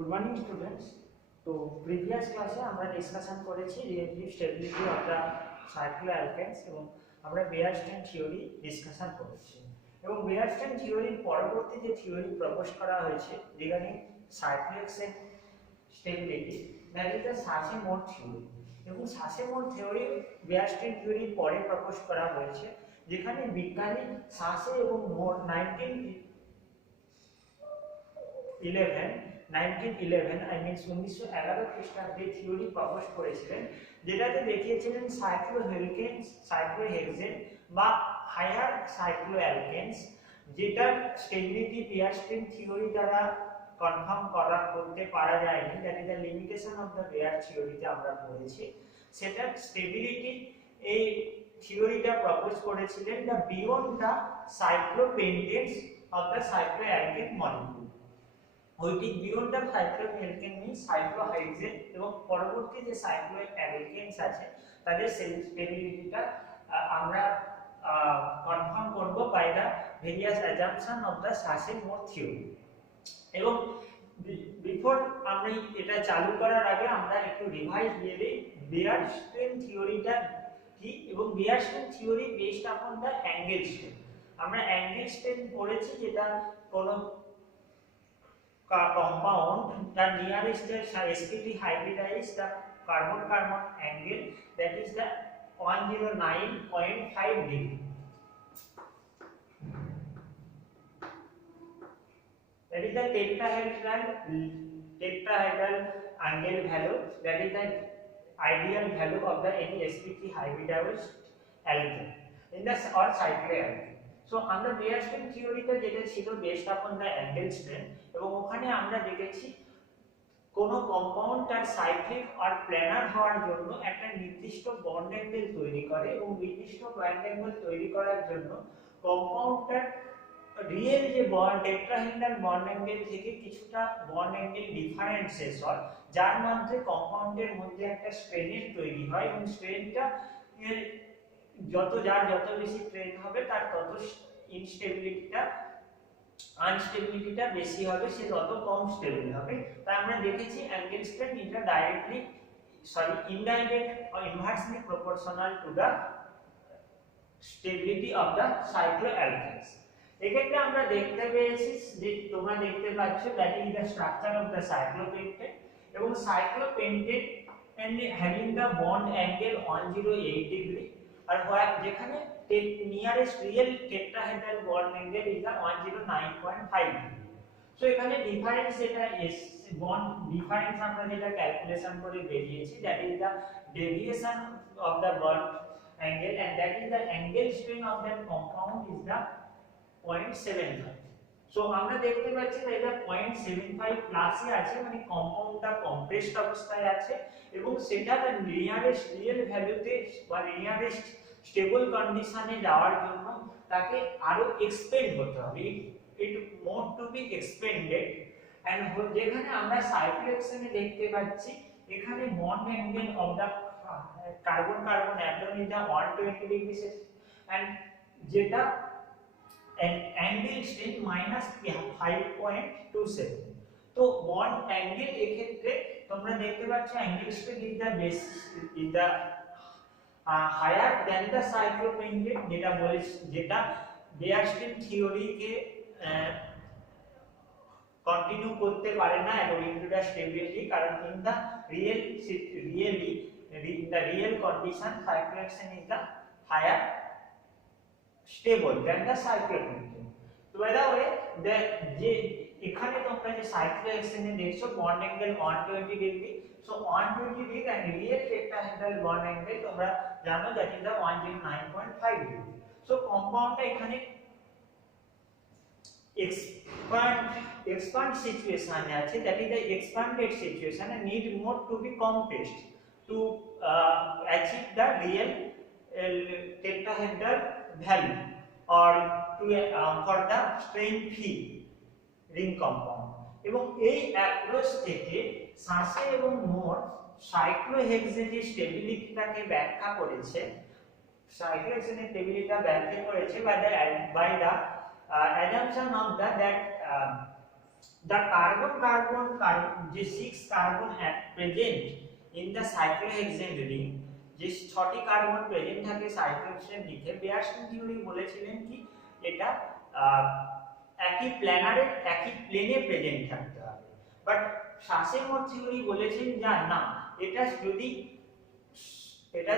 Good morning students. তো প্রিভিয়াস ক্লাসে আমরা ডিসকাশন করেছি রিলেটিভ স্টেবিলিটি অফ দ্য সাইক্লোঅ্যালকেনস এবং আমরা বেয়ারস্টেইন থিওরি ডিসকাশন করেছি এবং বেয়ারস্টেইন থিওরির পরবর্তী যে থিওরি প্রপোজ করা হয়েছে regarding cyclohexane stability, that is the Sachse Mohr theory. এবং সাচে মোর থিওরি বেয়ারস্টেইন থিওরির পরে প্রপোজ করা হয়েছে, যেখানে বিজ্ঞানী সাচে এবং মোর 1911 খ্রিস্টাব্দে থিওরি প্রপোজ করেছিলেন, যেটাতে দেখিয়েছিলেন সাইক্লোহেক্সেন বা হায়ার সাইক্লোঅ্যালকেনস, যেটার স্টেবিলিটি বেয়ারস্টেইন থিওরি দ্বারা কনফার্ম করতে পারা যায়নি, that is the limitation of the Baeyer থিওরিতে আমরা পড়েছি। সেটার স্টেবিলিটি এই থিওরিটা প্রপোজ করেছিলেন the beyond the cyclopentanes of the cycloalkane molecule. ওইটিক beyond the cycloalkane means cyclohexane এবং পরবর্তী যে সাইক্লোঅ্যালকেনস আছে তাদের স্টেবিলিটিটা আমরা কনফার্ম করব by the various assumption of the Sachse Mohr theory. এবং বিফোর আমরা এটা চালু করার আগে আমরা একটু রিভাইজ দিয়ে দিই বেয়ারস্টেইন থিওরিটা কি। এবং Baeyer strain theory based upon the angle strain. আমরা অ্যাঙ্গেল স্টেন পড়েছি, যেটা কোনো compound the nearest sp3 hybridize the carbon carbon angle, that is the 109.5 degree. That is the tetrahedral angle value, that is the ideal value of the any sp3 hybridized alkene in the or cycloalkane. So আমরা বেয়ারস্টেইন থিওরিতে যেটা ছিল based upon the angle strain, এবং ওখানে আমরা দেখেছি কোন কম্পাউন্ড তার সাইক্লিক আর প্ল্যানার হওয়ার জন্য একটা নির্দিষ্ট বন্ড অ্যাঙ্গেল তৈরি করে, এবং নির্দিষ্ট বন্ড অ্যাঙ্গেল তৈরি করার জন্য কম্পাউন্ডটার রিয়েল যে বন্ড টেট্রাহেড্রাল বন্ড অ্যাঙ্গেল থেকে কিছুটা বন্ড অ্যাঙ্গেল ডিফারেন্সেস হয়, যার মধ্যে কম্পাউন্ডের মধ্যে একটা স্ট্রেনের তৈরি হয়, এবং স্ট্রেনটা যত বেশি স্ট্রেন হবে তার তত আনস্টেবিলিটিটা বেশি হবে, সে তত কম স্টেবল হবে। তাই আমরা দেখেছি অ্যাঙ্গেল স্ট্রেন এটা indirect or inversely proportional to the stability of the cycloalkanes. এক্ষেত্রে আমরা দেখতে পেয়েছি যে তোমরা দেখতে পাচ্ছ that is the structure of the cyclopentane, এবং cyclopentane and having the bond angle 108 degree, আর যেখানে nearest real tetrahedral bond angle is 109.5 degree. So এখানে ডিফারেন্স যেটা বন্ড ডিফারেন্স আমরা যেটা ক্যালকুলেশন করে বেরিয়েছি, that is the deviation of the bond angle, and that is the angle strain of that compound is the 0.75। So আমরা দেখতে পাচ্ছি যে এটা 0.75 প্লাসে আছে, মানে কম্পাউন্ডটা কম্প্রেসড অবস্থায় আছে, এবং সেটা তার নিয়ারেস্ট রিয়েল ভ্যালুতে বা নিয়ারেস্ট স্টেবল কন্ডিশনে যাওয়ার জন্য তাকে আরো এক্সপেন্ড হতে হবে, it more to be expanded. And যেখানে আমরা সাইক্লোহেক্সেনে দেখতে পাচ্ছি এখানে bond angle of the carbon carbon atom is 120 degree, and যেটা অ্যাঙ্গেল স্ট্রেন -5.27। তো বন্ড অ্যাঙ্গেল এক্ষেত্রে তোমরা দেখতে পাচ্ছ angle strain is the higher than the cyclopentane, যেটা বেয়ারস্টেইন থিওরিকে কন্টিনিউ করতে পারে না অ্যাকর্ডিং টু দ্য স্টেবিলিটি, কারণ in the real condition cyclohexane is the higher stable than the cyclopentane. So by the way, যে এখানে তোমরা যে সাইক্লোহেক্সেনে দেখছো bond angle 120 degree, so 120 degree and real tetrahedral bond angle তোমরা জানো দ্যাট ইজ 109.5 ডিগ্রি। সো কম্পাউন্ডটা এখানে expand situation আছে, that is the expanded situation and need more to be compressed to achieve the real tetrahedral value or to for the strain free ring compound. এবং এই অ্যাপ্রোচ থেকে সাচে এবং মোর সাইক্লোহেক্সেনের স্টেবিলিটিটাকে ব্যাখ্যা করেছে, সাইক্লোহেক্সেনের স্টেবিলিটিটা ব্যাখ্যা করেছে by the assumption of that the যে 6 carbon present in the cyclohexane ring, যে 6টি কার্বন প্রেজেন্ট থাকে সাইক্লোহেক্সেন রিংয়ে, বেয়ারস্টোন থিওরি বলেছিলেন কি এটা একই প্লেনে প্রেজেন্ট থাকতে হবে। বাট সাসে মোর থিওরি বলেছেন না, এটা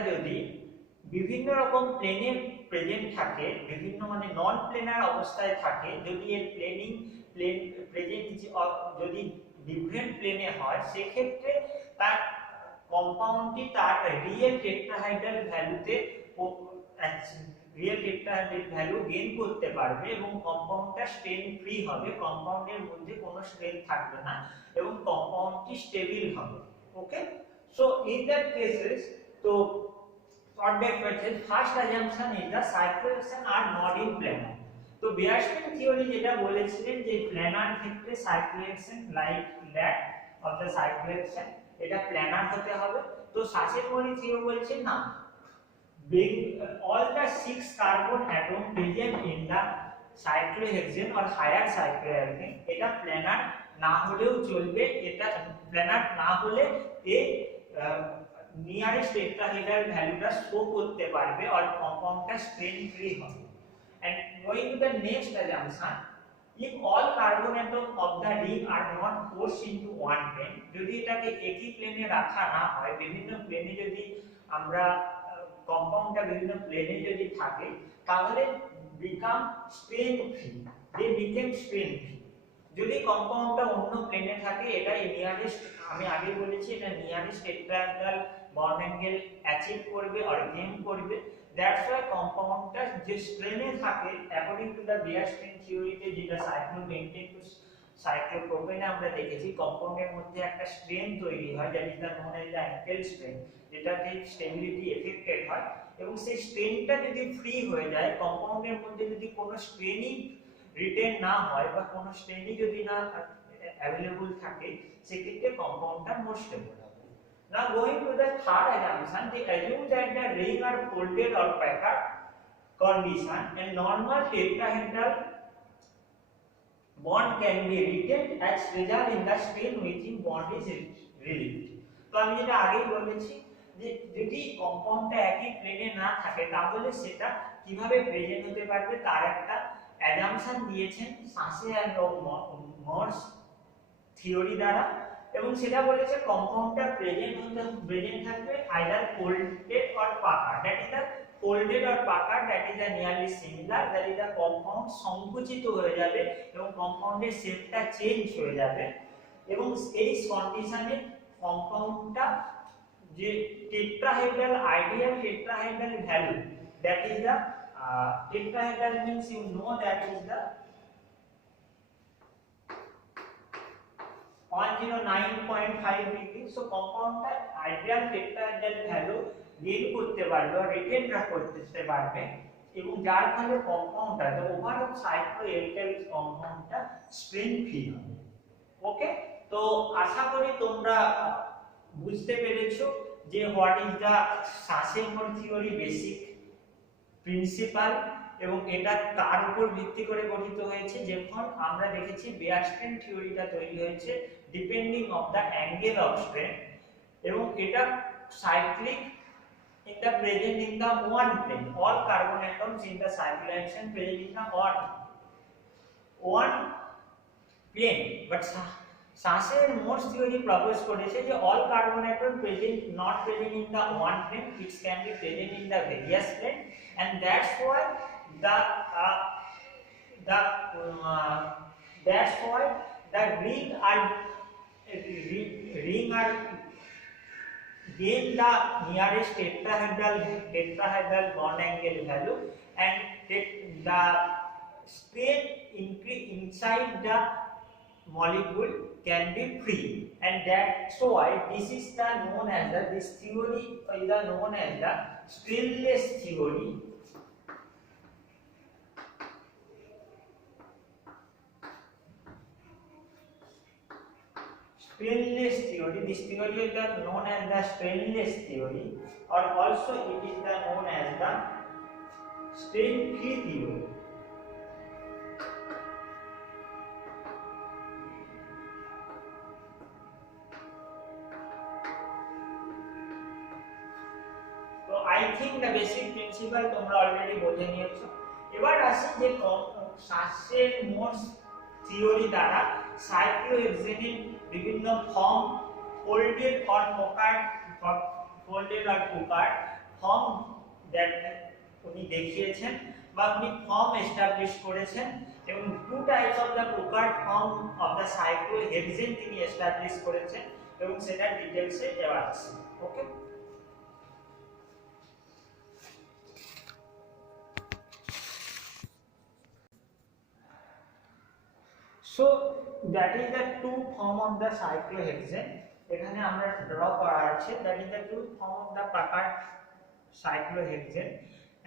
যদি বিভিন্ন রকম প্লেনে প্রেজেন্ট থাকে, বিভিন্ন মানে নন প্লেনার অবস্থায় থাকে, যদি এর প্রেজেন্ট যদি ডিফারেন্ট প্লেনে হয়, সেক্ষেত্রে তার কম্পাউন্ডটি তার রিয়েল টেট্রাহাইড্রাল ভ্যালু গেইন করতে পারবে এবং কম্পাউন্ডটা স্ট্রেন ফ্রি হবে, কম্পাউন্ডের মধ্যে কোনো স্ট্রেন থাকবে না এবং কম্পাউন্ডটি স্টেবল হবে। ওকে, সো ইন দ্যাট কেসেস, তো for that purpose first assumption is the cyclohexane are not in planar. তো বেয়ারস্টোন থিওরি যেটা বলেছিলেন যে প্ল্যানার ক্ষেত্রে cyclohexane like that of the cyclohexane এটা প্ল্যানার হতে হবে। তো সাসে মোর থিওরি বলছে না, all the 6 carbon atom present in the cyclohexane or higher cyclohexane এটা প্ল্যানার না হলেও চলবে, এটা প্ল্যানার না হলে এ নিয়ারেস্ট টেট্রাহেড্রাল ভ্যালুটা শো করতে পারবে আর কম্পাউন্ডটা স্ট্রেন ফ্রি হবে। And going to the next assumption, if all carbon atom of the ring are not forced into one plane, যদি এটাকে একই প্লেনে রাখা না হয়, বিভিন্ন প্লেনে যদি আমরা কম্পাউন্ডটা বিভিন্ন প্লেনে যদি থাকে, তাহলে become strain free, they become strain free। যদি কম্পাউন্ডটা অন্য প্লেনে থাকে, এটা নিয়ারেস্ট, আমি আগে বলেছি এটা nearest tetrahedral bond angle achieve করবে আর গেইন করবে। দ্যাটস ওয়াই কম্পাউন্ডটা যে স্ট্রেনে থাকে অ্যাকর্ডিং টু দ্য বেয়ারস্টোন থিওরিতে, যেটা সাইক্লোপেন্টেন টু সাইক্লোপ্রোপেনে আমরা দেখেছি, কম্পাউন্ডের মধ্যে একটা স্ট্রেন তৈরি হয়, that is the known as the angle strain, যেটাতে স্টেবিলিটি এফেক্টেড হয় এবং সেই স্ট্রেনটা যদি ফ্রি হয়ে যায়, কম্পাউন্ডের মধ্যে যদি কোনো স্ট্রেনই রিটেন না হয় বা কোনো স্ট্রেনই যদি না অ্যাভেলেবল থাকে, সেক্ষেত্রে কম্পাউন্ডটা মোর স্টেবল হবে। Now going to the third assumption, they assume that the ring are folded or packed condition and normal tetrahedral bond can be retained as result in the strain within bond is relieved। তো আমি যেটা আগেই বলেছি যে যদি কম্পাউন্ডটা একই প্লেনে না থাকে, তাহলে সেটা কিভাবে প্রেজেন্ট হতে পারবে তার একটা অ্যাজাম্পশন দিয়েছেন সাসে এন্ড মোরস থিওরি দ্বারা, এবং সেটা বলেছে কম্পাউন্ডটা প্রেজেন্ট থাকবে আইদার ফোল্ডেড অর পাকার, that is the folded or puckered, that is nearly similar, that is the compound সংকুচিত হয়ে যাবে এবং কম্পাউন্ডের শেপটা চেঞ্জ হয়ে যাবে এবং এই কন্ডিশনে কম্পাউন্ডটা যে tetrahedral ideal tetrahedral value, that is the tetrahedral means you know that is the 109.5 degree। so কম্পাউন্ডটা আইডিয়াল টেট্রাহেড্রাল ভ্যালু গেইন করতে পারবে আর রিটেন করতে পারবে এবং যার ফলে কম্পাউন্ডটা the overall cycloalkane কম্পাউন্ডটা স্ট্রেন ফ্রি হবে। ওকে, তো আশা করি তোমরা বুঝতে পেরেছো যে what is the Sachse Mohr theory basic principle এবং এটা কার উপর ভিত্তি করে গঠিত হয়েছে। যখন আমরা দেখেছি বেয়ারস্টোন থিওরিটা তৈরি হয়েছে depending of the angle of strain এবং এটা cyclic in the present in the one plane, all carbon atoms in the cyclohexane present in the one plane, but Sachse and Mohr's theory propose করেছে যে all carbon atom not present in the one plane, it can be present in the various plane, and that's why the ring are gain the nearest tetrahedral bond angle value and the strain increase inside the molecule can be free, and that's why this is the known as the this theory is the known as the strainless theory. Strainless theory, this theory is known as the strainless theory, or also it is known as the strain-free theory. I think the basic principal তোমরা অলরেডি বুঝে নিয়েছো। এবার আসি যে সাসে Mohr theory দ্বারা সাইক্লোহেক্সেনের বিভিন্ন form folded or puckered form that উনি দেখিয়েছেন বা উনি ফর্ম এস্টাবলিশ করেছেন, এবং two types of the puckered form of the cyclohexane তিনি এস্টাবলিশ করেছেন, এবং সেটা ডিটেইলসে দেওয়া আছে। ওকে, so that is the two form of the cyclohexane এখানে আমরা ড্র করা আছে, that is the two form of the puckered cyclohexane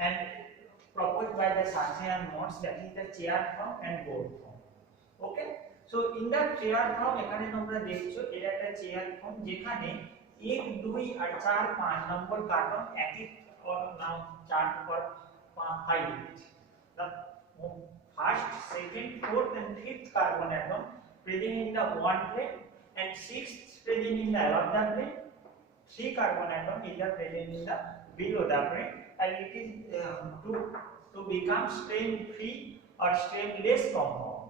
and proposed by the Sachse Mohr, that is the chair form and board form. Okay, so in the chair form এখানে তোমরা দেখছো এটা একটা chair form যেখানে 1 2 আর 4 5 নম্বর কার্বন একই নাম chart for 5 the first second fourth and fifth carbon atom present in the one plane and sixth present in the above the plane, 3 carbon atom is present in the below the plane, and it is to become strain free or strainless compound.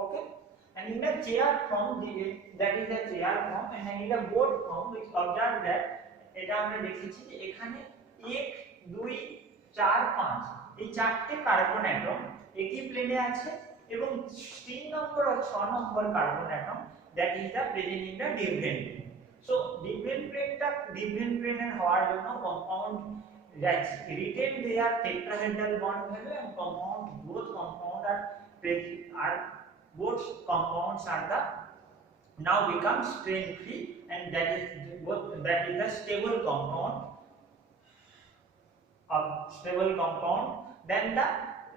Okay, and in the chair form, that is the chair form, and in the board form we observe that এটা আমরা দেখেছি যে এখানে 1 2 4 5 এই চারটি carbon atom একই প্লেনে আছে, এবং 3 নম্বর আর 6 number carbon atom that is the present in the different plane. So different প্লেনের হওয়ার জন্য compound that retain their tetrahedral bond value, and both compounds are the now become strain free, and that is the stable compound than the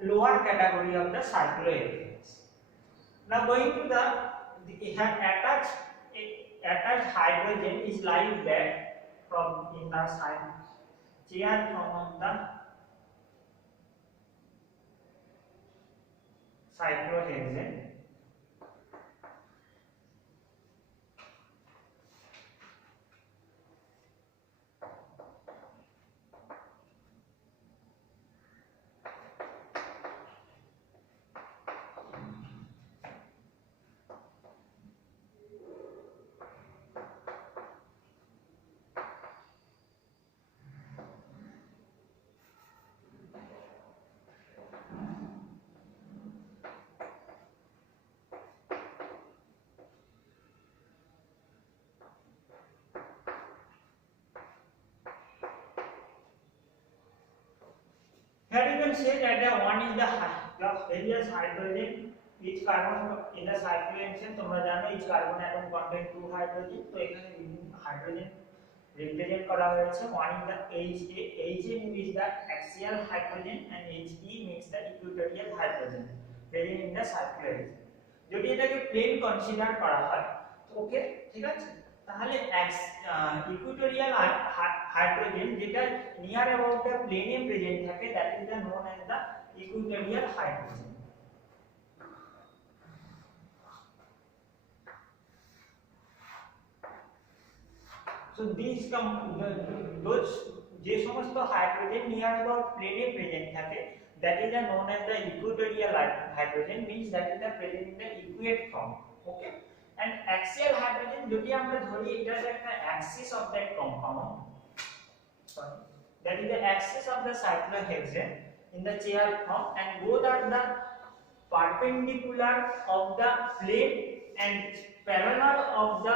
lower category of the cyclohexanes. Now going to the attached hydrogen is like that from in the chair form of the cyclohexane. Here you can say that the one is the various hydrogen, each carbon in the cyclohexane তোমরা জানো each carbon atom contain 2 hydrogen, তো এখানে hydrogen represent করা হয়েছে। one is the Ha means the axial hydrogen and He means the equatorial hydrogen present in the cyclohexane. যদি এটাকে plane consider করা হয়, ওকে ঠিক আছে, তাহলে ইকুইটোরিয়াল হাইড্রোজেন যেটা নিয়ার অ্যাবাউট দ্য প্লেনে প্রেজেন্ট থাকে, that is the known as the equatorial hydrogen. So those যে সমস্ত হাইড্রোজেন নিয়ার অ্যাবাউট প্লেনে প্রেজেন্ট থাকে, that is known as the equatorial hydrogen, means that is the present in the equate form. Okay, and axial hydrogen যদি আমরা ধরি এটা একটা axis of that compound, sorry, that is the axis of the cyclohexane in the chair form, and both are the perpendicular of the plane and parallel of the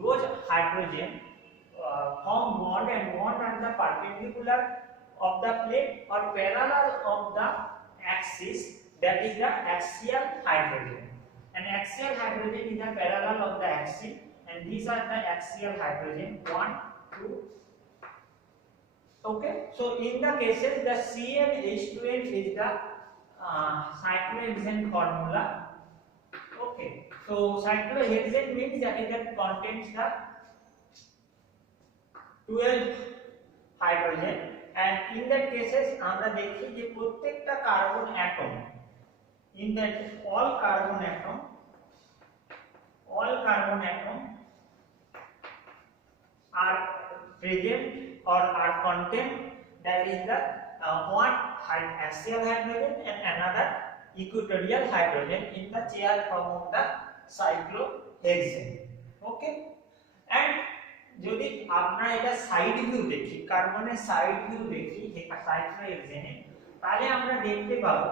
those hydrogen form bond, and bond are the perpendicular of the plane or parallel of the axis, that is the axial hydrogen. An axial hydrogen is a parallel of the axis, and these are the axial hydrogen 1 2. Okay, so in the cases the CnH2n is the cyclohexane formula. Okay, so cyclohexane means that it contains the 12 hydrogen, and in that cases আমরা দেখি যে প্রত্যেকটা carbon atom, in that all carbon atom are present or are contained, that is the one axial hydrogen and another equatorial hydrogen in the chair form of the cyclohexane. Okay, and যদি আমরা এটা side view দেখি, কার্বনের side view দেখি সাইক্লোহেক্সেনে, তাহলে আমরা দেখতে পাবো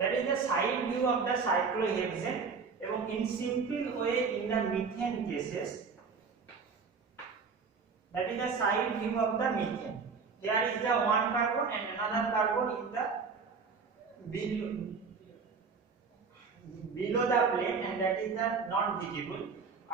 that is the side view of the cyclohexane, এবং in simple way in the methane cases, that is the side view of the methane. Here is the one carbon and another carbon in the below the plane, and that is the not visible.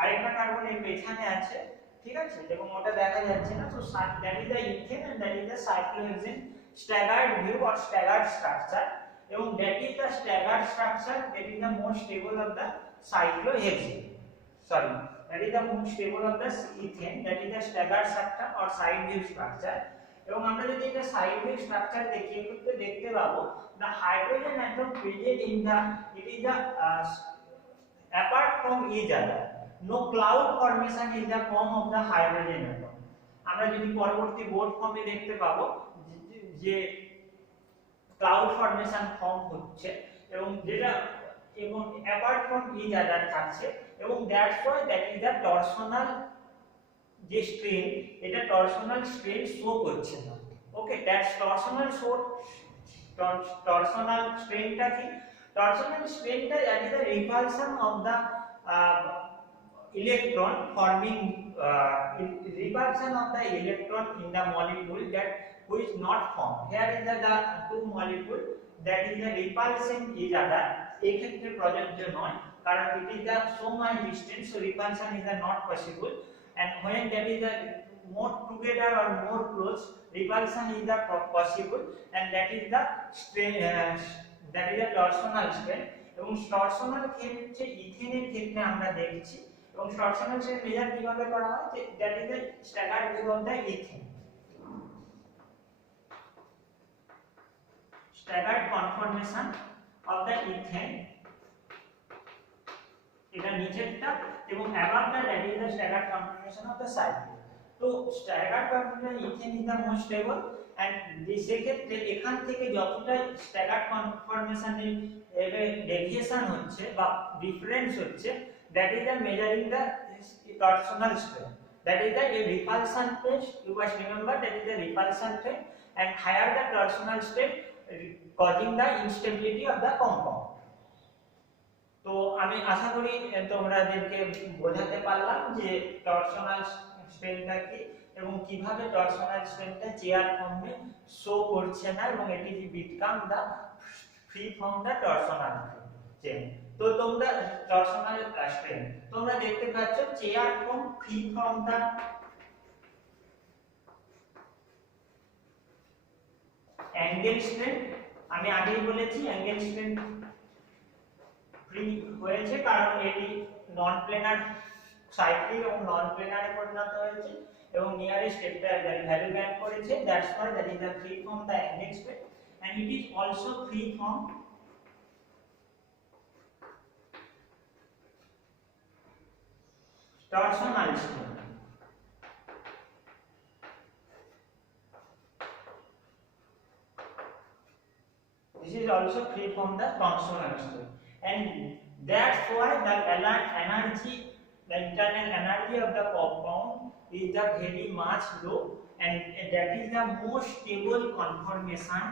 আরেকটা কার্বন এর পেছনে আছে, ঠিক আছে, এবং ওটা দেখা যাচ্ছে না। তো that is the ethane and that is the cyclohexane staggered view or staggered structure, এবং that is the staggered structure that is the most stable of the cyclohexane. Sorry, that is the most stable of the ethane, that is the staggered structure or side view structure. এবং আমরা যদি এটা side view structure দেখি, একটু দেখতে পাবো the hydrogen atom present in the, it is the apart from each other, no cloud formation is the form of the hydrogen atom. আমরা যদি পরবর্তী বোর্ড ফর্মে দেখতে পাবো যে ক্লাউড ফর্মেশন ফর্ম হচ্ছে, এবং যেটা এবং অ্যাপার্ট ফ্রম ইচ আদার থাকছে, এবং that's why that is the torsional যে স্ট্রেন, এটা টরশনাল স্ট্রেন শো করছে না। Okay, that's torsional show. Torsional স্ট্রেনটা কি? টরশনাল স্ট্রেনটা is the repulsion of the electron forming repulsion of the electron in the molecule that which not formed. Here is the two molecule that is the repulsion each other. এই ক্ষেত্রে প্রযোজ্য নয়, কারণ it is the so much distance, so repulsion is not possible, and when that is the more together or more close, repulsion is the possible, and that is the strain, that is the torsional strain. এবং টরশনাল ক্ষেত্রে ইথেনের ক্ষেত্রে আমরা দেখছি, এবং torsional strain measure কিভাবে করা হয়, that is the staggered view of the ethane, staggered conformation of the ethane, এটা নিচেরটা, এবং above the that is the staggered conformation of the cyclo. তো staggered conformation ethane is the most stable, and সেই ক্ষেত্রে এখান থেকে যতটা স্ট্যাগার্ড কনফর্মেশনের ডেভিয়েশন হচ্ছে বা ডিফারেন্স হচ্ছে, that is the measuring the torsional strain, that is the repulsion phase. You must remember that is the repulsion phase, and higher the torsional strain causing the instability of the compound. তো আমি আশা করি তোমাদেরকে বোঝাতে পারলাম যে টরশনাল স্ট্রেনটা কি এবং কিভাবে টরশনাল স্ট্রেনটা চেয়ার ফর্মে শো করছে না, এবং এটি যে become the free from the torsional chain. তো তোমরা টরশনাল স্ট্রেন তোমরা দেখতে পাচ্ছ chair form free from the angle strain. আমি আগেই বলেছি অ্যাঙ্গেল স্ট্রেন ফ্রি হয়েছে কারণ এটি নন প্লেনার সাইক্লিক এবং নন প্লেনারে পরিণত হয়েছে, এবং নিয়ারেস্ট একটা ভ্যালু জ্ঞান করেছে, that's why that is the free from the angle strain, and it is also free from torsional strain. This is also free from the torsional strain, and that's why the energy, the internal energy of the compound is the very much low, and that is the most stable conformation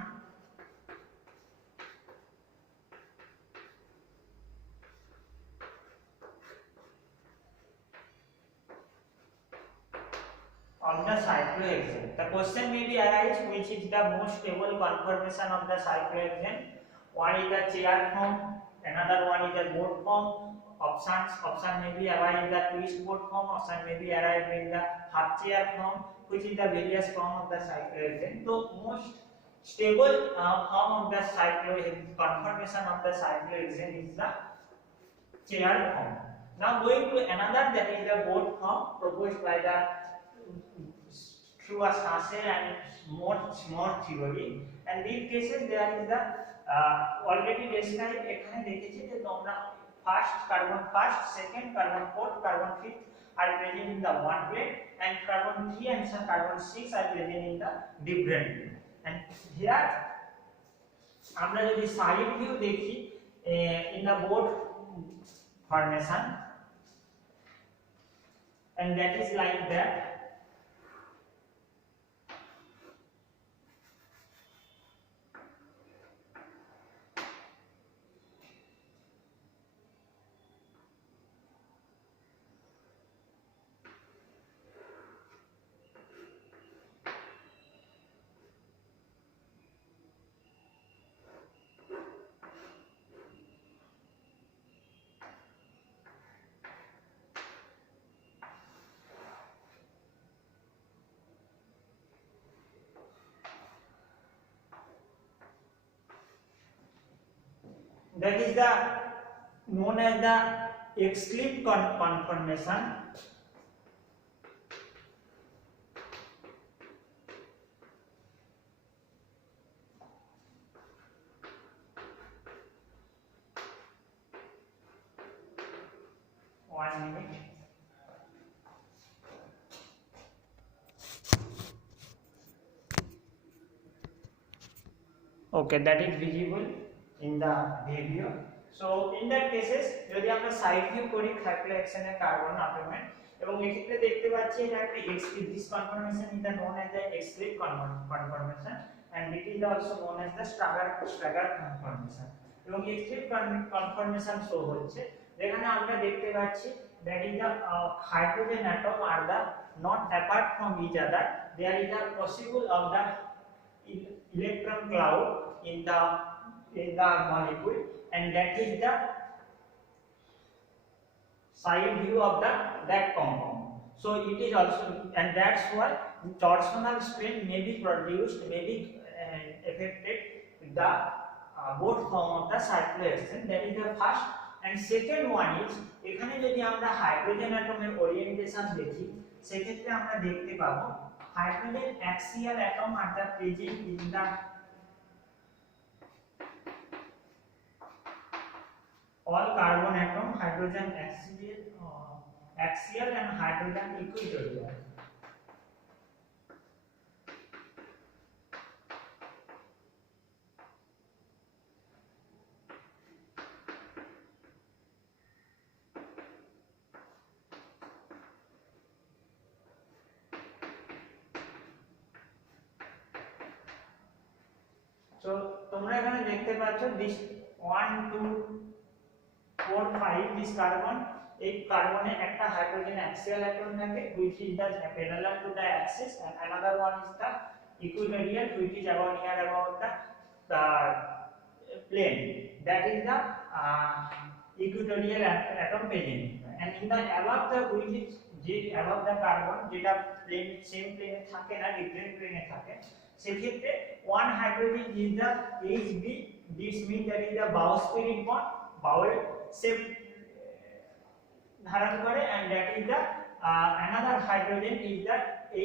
of the cyclohexane. The question may be arise, which is the most stable conformation of the cyclohexane? One is the chair form, another one is the boat form. Option may be arise in the twist boat form, option may be arise in the half chair form, which is the various form of the cyclohexane. So most stable form of the cyclohexane, conformation of the cyclohexane is the chair form. Now going to another, that is the boat form proposed by the through a Sachse and Mohr theory, and these cases there is the already described এখানে দেখেছি যে তোমরা first, second, carbon fourth, carbon fifth are present in the one plane, and carbon 3 and carbon 6 are present in the different plane. And here আমরা যদি side view দেখি in the board formation, and that is like that. That is the known as the exclusive conformation. One minute. Okay, that is visible in the video. So in that cases যদি আমরা side view করি সাইক্লোহেক্সেনের কার্বন অ্যাটমের, এবং এক্ষেত্রে দেখতে পাচ্ছি এটা একটা exclusive, this conformation is known as the exclusive conformation, and it is also known as the stagger conformation. এবং exclusive conformation শো হচ্ছে যেখানে আমরা দেখতে পাচ্ছি that is the hydrogen atom are the not apart from each other, there is a possible of the electron cloud in the molecule, and that is the side view of that compound. So it is also, and that's why torsional strain may be produced, may be affected the both form of the cyclohexane. That is the first, and second one is এখানে যদি আমরা হাইড্রোজেন অ্যাটমের ওরিয়েন্টেশন দেখি সেক্ষেত্রে আমরা দেখতে পাবো hydrogen axial atom are the present in the all carbon atom, hydrogen axial and hydrogen equatorial. So তোমরা এখানে দেখতে পাচ্ছ this 1 2 4 5 this carbon, এই কার্বনে একটা হাইড্রোজেন অ্যাক্সিয়াল অ্যাটম থাকে which is the parallel to the axis, and another one is the equatorial which is about near about the plane, that is the equatorial atom present, and in the above the which is যে above the carbon যেটা plane same প্লেনে থাকে না ডিফারেন্ট প্লেনে থাকে সেক্ষেত্রে one hydrogen is the HB, this means that is the bow spirit bond, bowl shape ধারণ করে, and that is the another hydrogen is the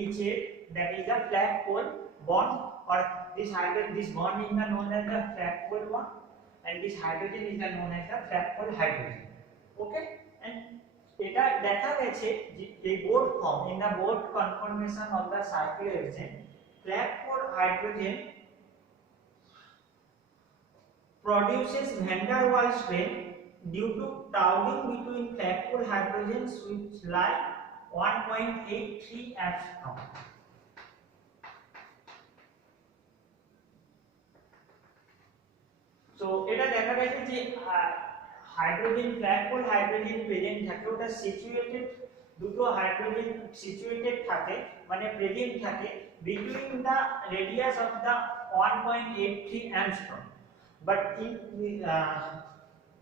HA, that is the flag pole bond, or this hydrogen, this bond is known as the flag pole bond, and this hydrogen is known as the flag pole hydrogen. Okay, and এটা দেখা গেছে যে এই both form in the both conformation of the cyclohexane, flag pole hydrogen produces van der Waals strain due to towing between flag pole hydrogens which lie 1.83 angstrom. So এটা দেখা গেছে যে hydrogen flag pole hydrogen present থাকে, ওটা সিচুয়েটেড, দুটো hydrogen situated থাকে মানে প্রেজেন্ট থাকে between the radius of the 1.83 angstrom, but in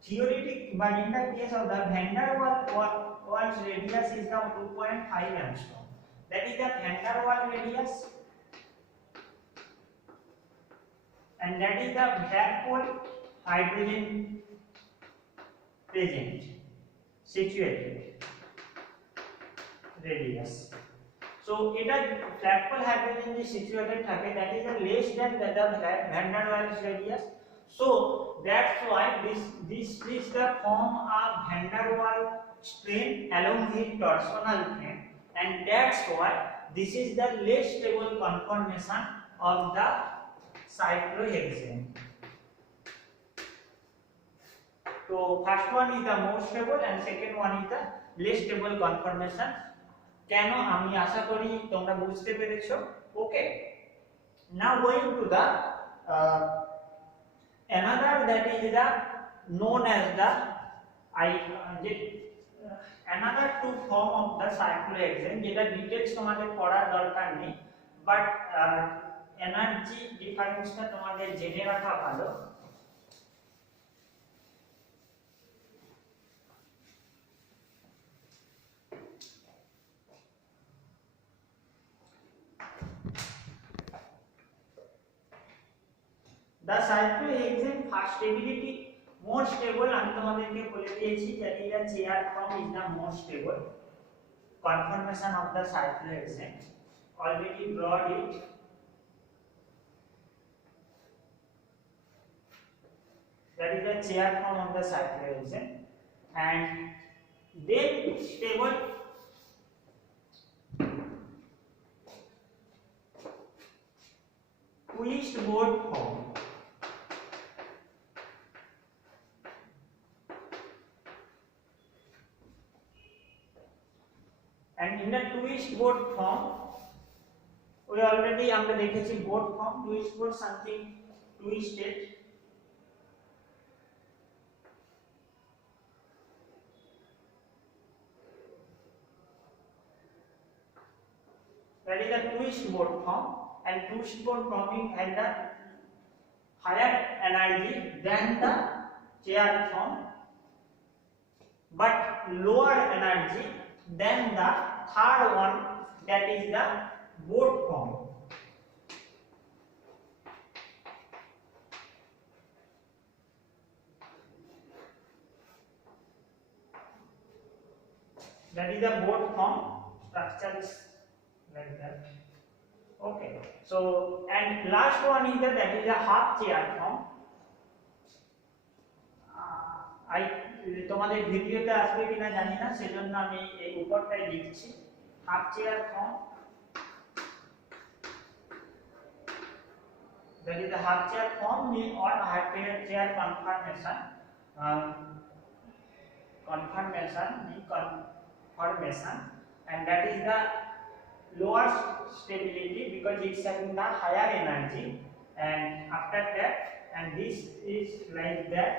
theoretic, but in the case of the van der Waals radius is now 2.5 angstrom, that is the van der Waals radius, and that is the flag pole hydrogen present situated radius. So এটা ফ্ল্যাগপল হাইড্রোজেন যে সিচুয়েটেড থাকে that is a less than the van der Waals radius. So that's why this is the form of van der Waals strain along his torsional plane, and that's why this is the less stable conformation of the cyclohexane. So first one is the more stable and second one is the less stable conformation. কেন আমি আশা করি তোমরা বুঝতে পেরেছো। ওকে, now going to the another that is the known as the another two form of the cyclohexane, যেটা ডিটেইলস তোমাদের পড়ার দরকার নেই, বাট এনার্জি ডিফারেন্সটা তোমাদের জেনে রাখা ভালো। The cyclohexane first stability more stable, আমি তোমাদেরকে বলে দিয়েছি that is the chair form is the more stable conformation of the cyclohexane, already brought it. That is the chair form of the cyclohexane, and then stable twist board form. And in the twist board form, we already আমরা দেখেছি board form, twist board something twisted, that is the twist board form, and twist board forming had the higher energy than the chair form but lower energy than the third one, that is the board form. That is the board form, structure is like that. Okay, so and last one is that is the half chair form. I তোমাদের ভিডিওতে আসবে কিনা জানি না, সেজন্য আমি এই উপরটাই লিখছি half chair form. that is the half chair form or half chair conformation, and that is the lower stability because it's having the higher energy, and after that, and this is like that.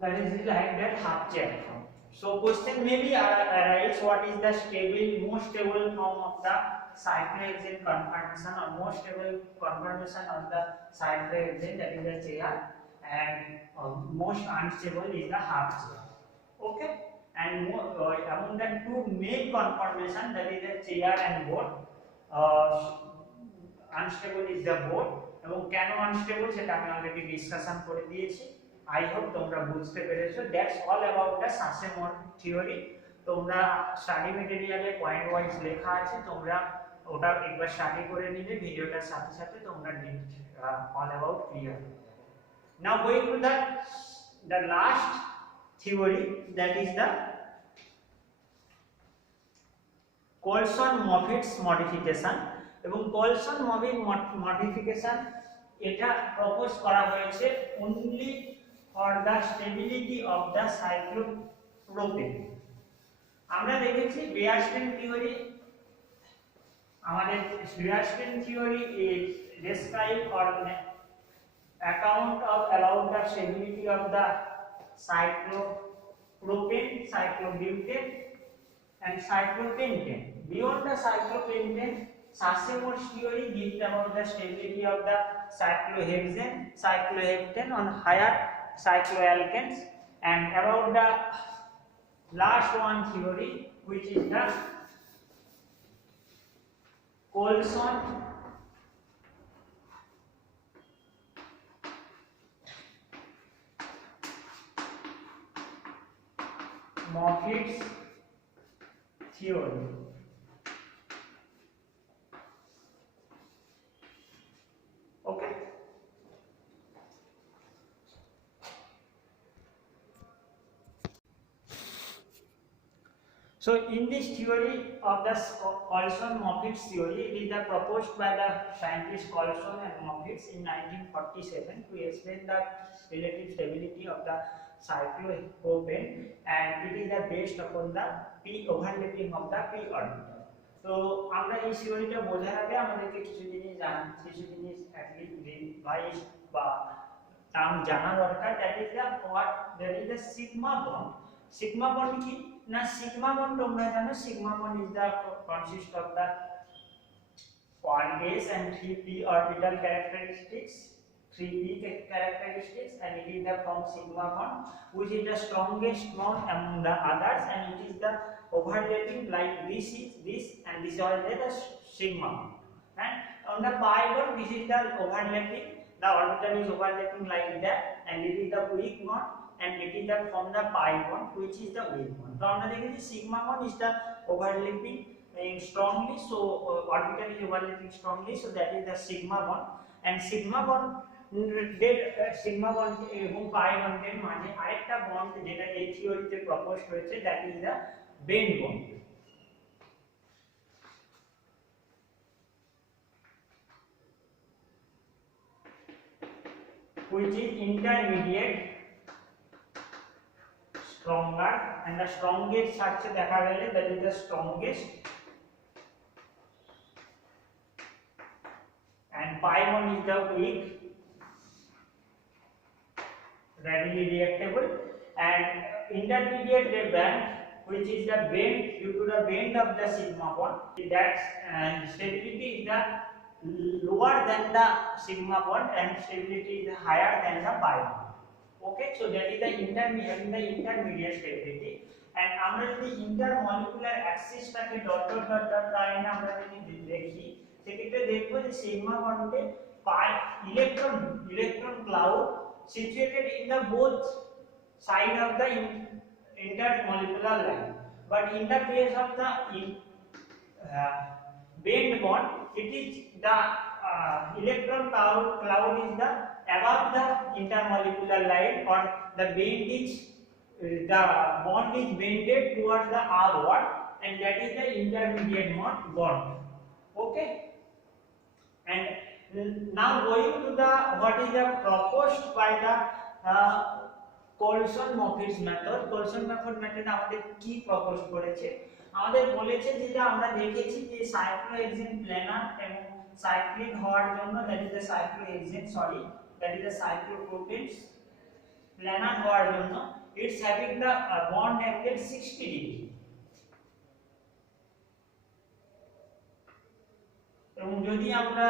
That is like that half chair form. So question maybe arise, what is the most stable form of the cyclohexane conformation, or most stable conformation of the cyclohexane, that is the chair, and most unstable is the half chair. Okay, and among the two main conformation, that is the chair and board, unstable is the board, এবং কেন unstable সেটা আমি already discussion করে দিয়েছি। I hope তোমরা বুঝতে পেরেছো। That's all about the Sachse Mohr theory. তোমরা স্টাডি ম্যাটেরিয়ালে পয়েন্ট ওয়াইজ লেখা আছে, তোমরা ওটা একবার স্টাডি করে নিলে ভিডিওটার সাথে সাথে তোমরা all about clear। Now going to the last theory, that is the Coulson Moffitts modification, এবং Coulson Moffitts modification এটা প্রপোজ করা হয়েছে only for the stability of the cyclopropane. আমরা দেখেছি Weierstrain theory, আমাদের Weierstrain theory is describe or account of about the stability of the cyclopropane, cyclobutane and cyclopentane. Beyond the cyclopentane, Sachse Mohr theory gives about the stability of the cyclohexane on higher cycloalkanes, and about the last one theory, which is the Coulson Moffitts theory. Okay. So in this theory of the Coulson-Moffitts theory, it is proposed by the scientists Coulson and Moffitts in 1947 to explain the relative stability of the cyclohexane, and it is based upon the p overlapping of the p orbital. তো আমরা এই থিওরিটা বোঝার আগে আমাদেরকে কিছু জিনিস at least revise বা টার্ম জানা দরকার। That is the sigma bond. Sigma bond কি না, সিগমা বন্ড তোমরা জানো, sigma bond is the consist of the 1s and 3p orbital characteristics, 3p characteristics, and it is the from sigma bond which is the strongest bond among the others, and it is the overlapping like this is this and this is all the sigma bond. And on the pi bond, this is the overlapping, the orbital is overlapping like that, and it is the weak bond, and it is the from the pi bond which is the weak bond. So আমরা দেখেছি sigma bond is the overlapping strongly, so orbital is overlapping strongly, so that is the sigma bond. And sigma bond sigma bond এবং pi bond এর মাঝে আরেকটা বন্ড যেটা এই থিওরিতে প্রপোজ হয়েছে, that is the bend bond, which is intermediate, stronger, and the strongest সাথে দেখা গেলে that is the strongest, and pi bond is the weak, readily reactable, and intermediate band which is the bend due to the bend of the sigma bond, that stability is the lower than the sigma bond and stability is higher than the pi bond. Okay, so that is the intermediate stability. And আমরা যদি intermolecular axis টাকে dot dot dot dot লাইনে আমরা যদি দেখি, সেক্ষেত্রে দেখবো যে সিগমা বন্ডে pi electron cloud situated in the both side of the intermolecular line, but in the case of the bend bond, it is the electron cloud is the above the intermolecular line, or the bend is the bond is bended towards the outward, and that is the intermediate bond. Okay, and now going to the what is the proposed by the Coulson-Moffitts method. Coulson-Moffitts method আমাদের কি প্রপোজ করেছে, আমাদের বলেছে যেটা আমরা দেখেছি যে cyclohexane planner এবং সাইক্লিক হওয়ার জন্য, that is the cyclohexane, sorry, that is the cyclopropanes planar হওয়ার জন্য it's having the bond angle 60 degree, এবং যদি আমরা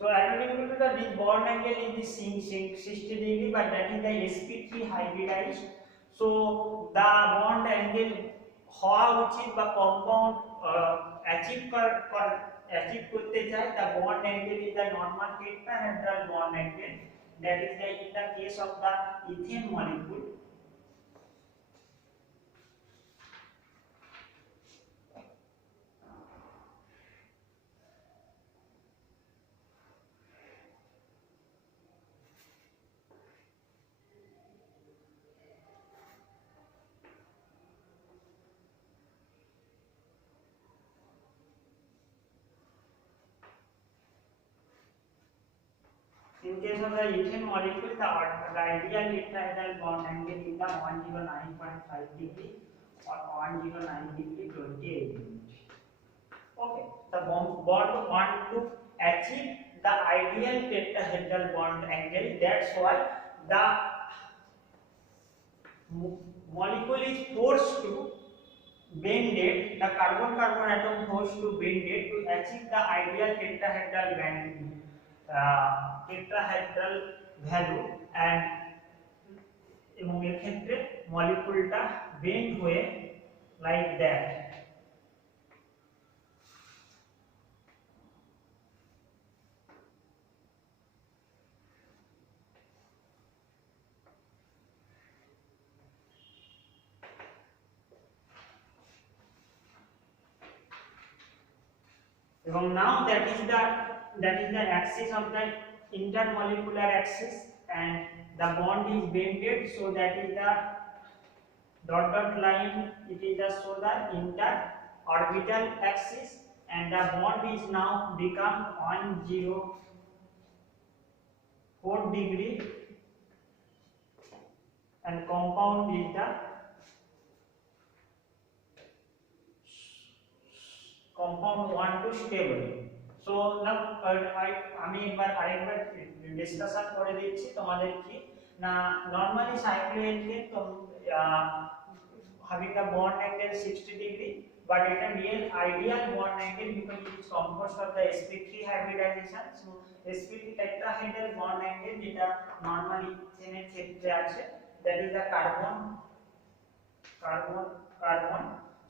so according to the this bond angle is the 60 degree, but that is the sp3 hybridized, so the bond angle হওয়া উচিত বা compound achieve করতে চায়, the bond angle is the normal tetrahedral bond angle, that is the in the case of the ethane molecule. In case of the ethane molecule, the ideal tetrahedral bond angle is the 109.5 degree or 109 degree 28 minutes. Okay, the bond want to achieve the ideal tetrahedral bond angle. That's why the molecule is forced to bend it. The carbon atom forced to bend it to achieve the ideal tetrahedral tetrahedral value, and এবং এর ক্ষেত্রে মলিকুলটা বেন্ড হয়ে like that. এবং now that is the axis of the intermolecular axis, and the bond is bended, so that is the dot line, it is the so the inter orbital axis, and the bond is now become 104 degree, and compound is the compound 1 to stable. So now আমি আরেকবার ডিসকাশন করে দিচ্ছি তোমাদের কি না, normally cyclohexane তো having a bond angle 60 degree, but it a real ideal bond angle because it is composed of the sp3 hybridization. So sp3 tetrahedral bond angle যেটা নরমালি ইথেনের ক্ষেত্রে আছে, that is the carbon.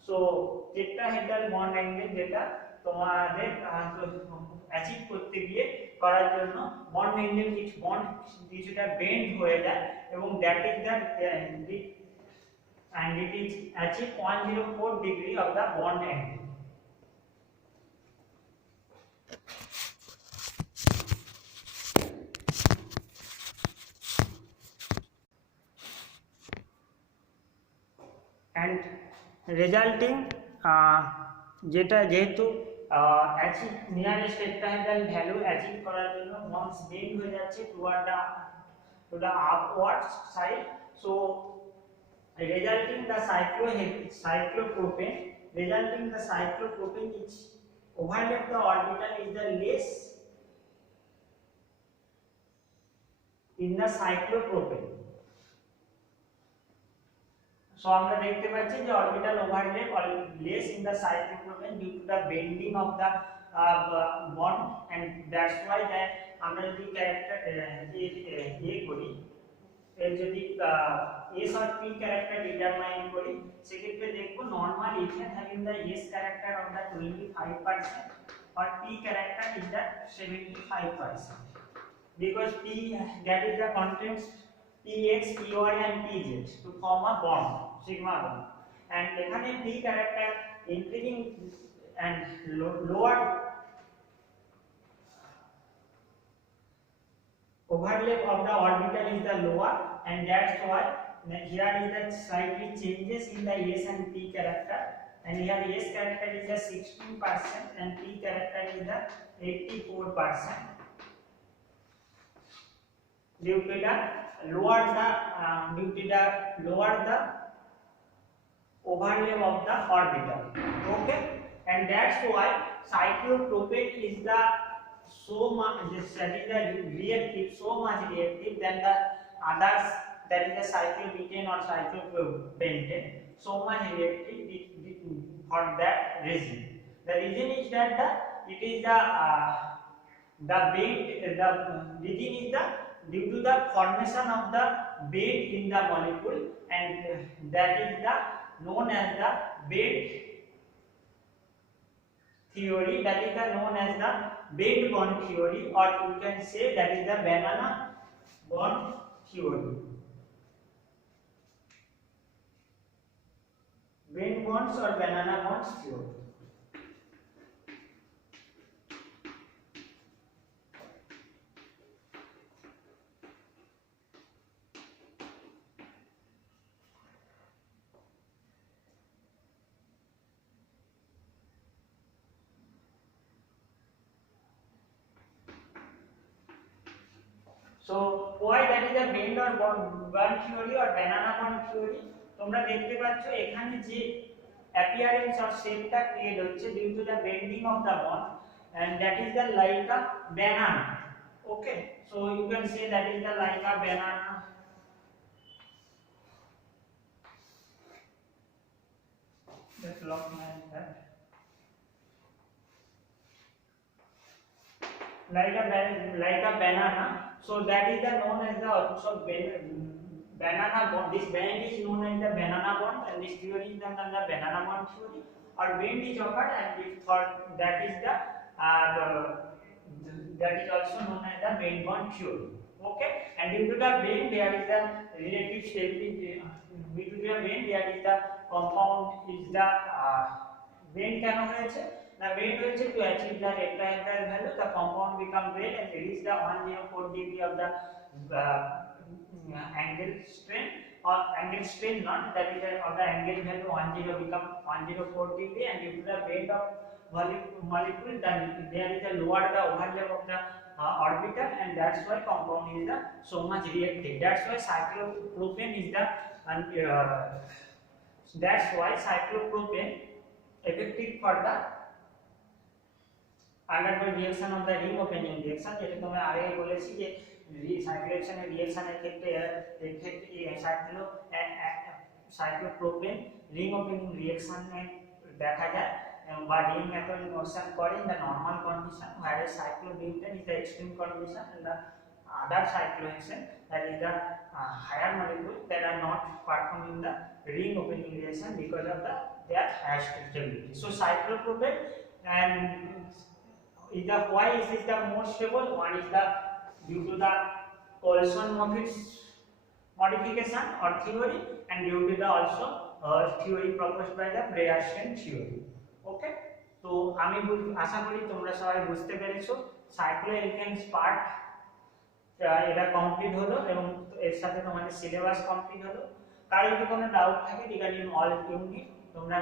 So tetrahedral bond angle যেটা তোমাদের অ্যাচিভ করতে গিয়ে করার জন্য বন্ড অ্যাঙ্গেল কিছুটা বেন্ড হয়ে যায়, এবং that is the and it is achieve 104 degree of the bond angle. And resulting যেটা যেহেতু achieve nearest tetrahedral value achieve করার জন্য বন্ডস বেন্ড হয়ে যাচ্ছে to the upward side, so resulting the cyclopropane is overlap the orbital is the less in the cyclopropane. So আমরা দেখতে পাচ্ছি যে orbital overlap or less in the cyclopropane due to the bending of the bond, and that's why that আমরা যদি ক্যারেক্টার করি, এর যদি s or p character determine করি, সেক্ষেত্রে দেখব normal ethane having the s character of the 25% or p character is the 75%, because p that is the contents px, py and pz to form a bond, sigma bond, and এখানে p character increasing and lower overlap of the orbital is the lower, and that's why here is the slightly changes in the s and p character, and here s character is the 16% and p character is the 84% due to the lower the overlap of the orbital. Okay, and that's why cyclopropane is the so much reactive than the others, that is the cyclobutane or cyclopentane, so much reactive for that reason. The reason is that it is the reason is due to the formation of the bend in the molecule, and that is known as the bend theory, that is known as the bend bond theory, or you can say that is the banana bond theory. Bend bonds or banana bonds theory. So why that is a bend or bond theory or banana bond theory? তোমরা দেখতে পাচ্ছ এখানে যে appearance or shape টা ক্রিয়েট হচ্ছে due to the bending of the bond, and that is the like a banana. Okay, so you can say that is the like a banana. Just lock my that. Like a banana, so that is the known as the also banana bond. This bend is known as the banana bond, and this theory is known as the banana bond theory, or bend is occurred, and for that is the that is also known as the bend bond theory. Okay, and due to the bend there is the relative stability, due to the bend there is the compound is the bend কেন হয়েছে, the main হচ্ছে to achieve the rectangular value the compound become red and reduce the 104 degree of the angle strain or angle strain not that is of the angle value 10 become 104 degree and due to the weight of molecule then there is a lower the overlap of the orbital and that's why compound is the so much reactive. That's why cyclopropane is the that's why cyclopropane effective for the undergo reaction of the ring opening reaction যেটা তোমরা আগে বলেছি যে সাইক্লোহেক্সেন এর রিঅ্যাকশনের ক্ষেত্রে effect cyclopropane ring opening রিঅ্যাকশনে দেখা যায় বা রিং অ্যাকশন করে in the normal condition whereas cyclobutane is the extreme condition and the other cyclohexane that is the higher molecule that are not performing the ring opening reaction because of their high stability. So cyclopropane and is the why is this the more stable? One is the due to the Coulson Moffitts modification or theory and due to the also theory proposed by the Brayerstein theory. Okay, তো আমি আশা করি তোমরা সবাই বুঝতে পেরেছো সাইক্লোঅ্যালকেনস পার্ট এটা কমপ্লিট হলো এবং এর সাথে তোমাদের সিলেবাস কমপ্লিট হলো। কার যদি কোনো ডাউট থাকে রিগার্ডিং অল ইউনিট তোমরা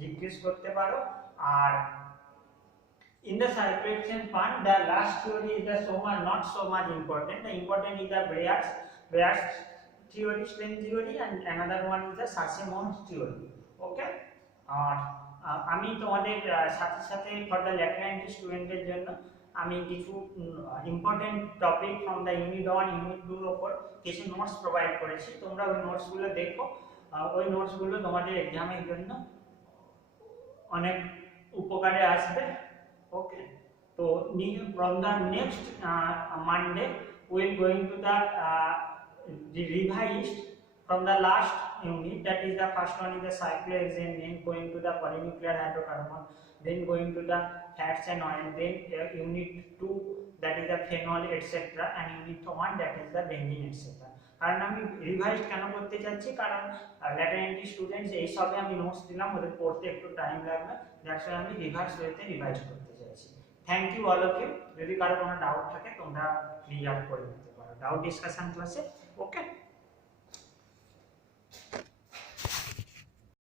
জিজ্ঞেস করতে পারো। আর in the cyclohexane part the last theory is the not so much important. The important is the Brayer's theory, strain theory and another one is the Sachse Mohr theory. Okay, আর আমি তোমাদের সাথে সাথে for the latter entry স্টুডেন্টদের জন্য আমি কিছু important topic from the unit 1 ইউনিট 2 এর উপর কিছু নোটস প্রোভাইড করেছি। তোমরা ওই নোটসগুলো দেখো, ওই নোটসগুলো তোমাদের এক্সামের জন্য অনেক উপকারে আসবে। ওকে, তো from the next Monday we will going to the revised from the last unit, that is the first one is the cyclohexane, then going to the polynuclear hydrocarbon, then going to the fats and oil, then unit 2 that is the phenol etc. and unit 1 that is the benzene etc. কারণ আমি রিভাইজ কেন করতে চাচ্ছি, কারণ letter entry students এই সবে আমি নোটস দিলাম, ওদের পড়তে একটু টাইম লাগবে, যার জন্য আমি রিভাইজ ওয়েতে রিভাইজ করতে চাইছি। Thank you all of you. যদি কারো কোনো ডাউট থাকে তোমরা ক্লিয়ার করে দিতে পারো ডাউট ডিসকাশন ক্লাসে। ওকে।